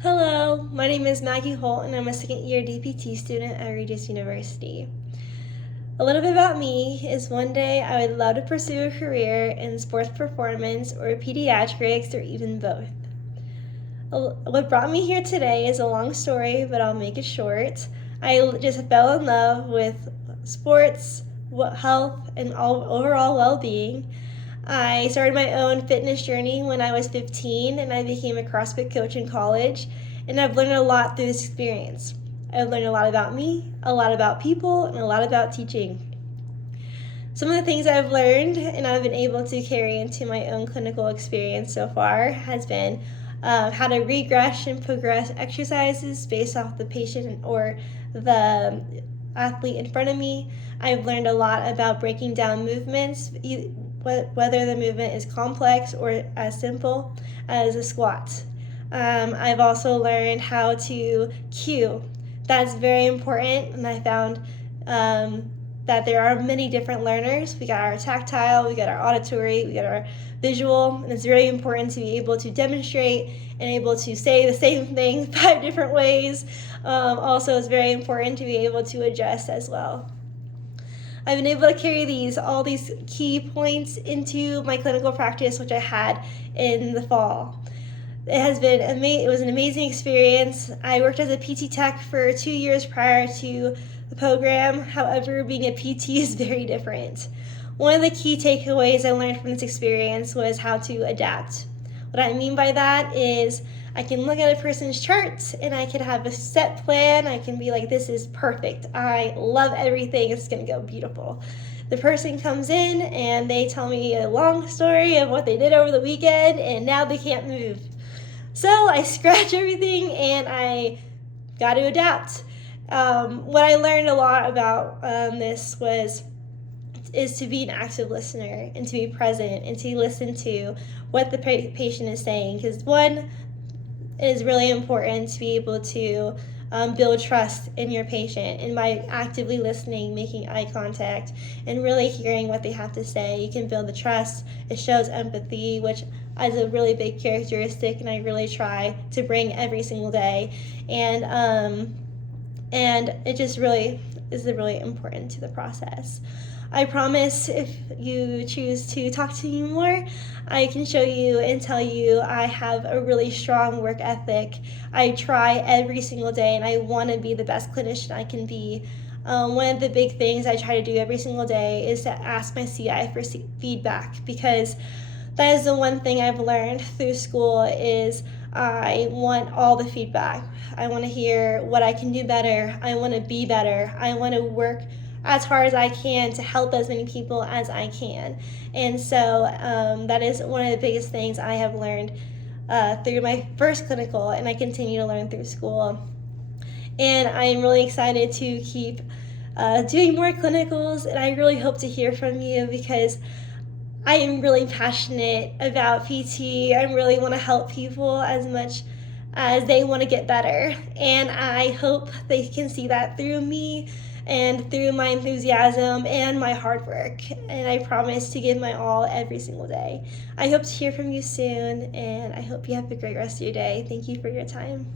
Hello, my name is Maggie Holt and I'm a second year DPT student at Regis University. A little bit about me is one day I would love to pursue a career in sports performance or pediatrics or even both. What brought me here today is a long story, but I'll make it short. I just fell in love with sports, health, and overall well-being. I started my own fitness journey when I was 15 and I became a CrossFit coach in college, and I've learned a lot through this experience. I've learned a lot about me, a lot about people, and a lot about teaching. Some of the things I've learned and I've been able to carry into my own clinical experience so far has been how to regress and progress exercises based off the patient or the athlete in front of me. I've learned a lot about breaking down movements, whether the movement is complex or as simple as a squat. I've also learned how to cue. That's very important, and I found that there are many different learners. We got our tactile, we got our auditory, we got our visual, and it's very important to be able to demonstrate and able to say the same thing 5 different ways. Also, it's very important to be able to adjust as well. I've been able to carry all these key points into my clinical practice, which I had in the fall. It was an amazing experience. I worked as a PT tech for 2 years prior to the program. However, being a PT is very different. One of the key takeaways I learned from this experience was how to adapt. What I mean by that is I can look at a person's charts and I can have a set plan. I can be like, this is perfect. I love everything. It's going to go beautiful. The person comes in and they tell me a long story of what they did over the weekend and now they can't move. So I scratch everything and I got to adapt. What I learned a lot about this is to be an active listener and to be present and to listen to what the patient is saying, because one, it is really important to be able to build trust in your patient, and by actively listening, making eye contact, and really hearing what they have to say, you can build the trust. It shows empathy, which is a really big characteristic, and I really try to bring every single day, and it just really is really important to the process. I promise if you choose to talk to me more, I can show you and tell you I have a really strong work ethic. I try every single day and I want to be the best clinician I can be. One of the big things I try to do every single day is to ask my CI for feedback, because that is the one thing I've learned through school is I want all the feedback. I want to hear what I can do better. I want to be better. I want to work as hard as I can to help as many people as I can. And so that is one of the biggest things I have learned through my first clinical, and I continue to learn through school. And I am really excited to keep doing more clinicals, and I really hope to hear from you, because I am really passionate about PT. I really want to help people as much as they want to get better. And I hope they can see that through me and through my enthusiasm and my hard work. And I promise to give my all every single day. I hope to hear from you soon, and I hope you have a great rest of your day. Thank you for your time.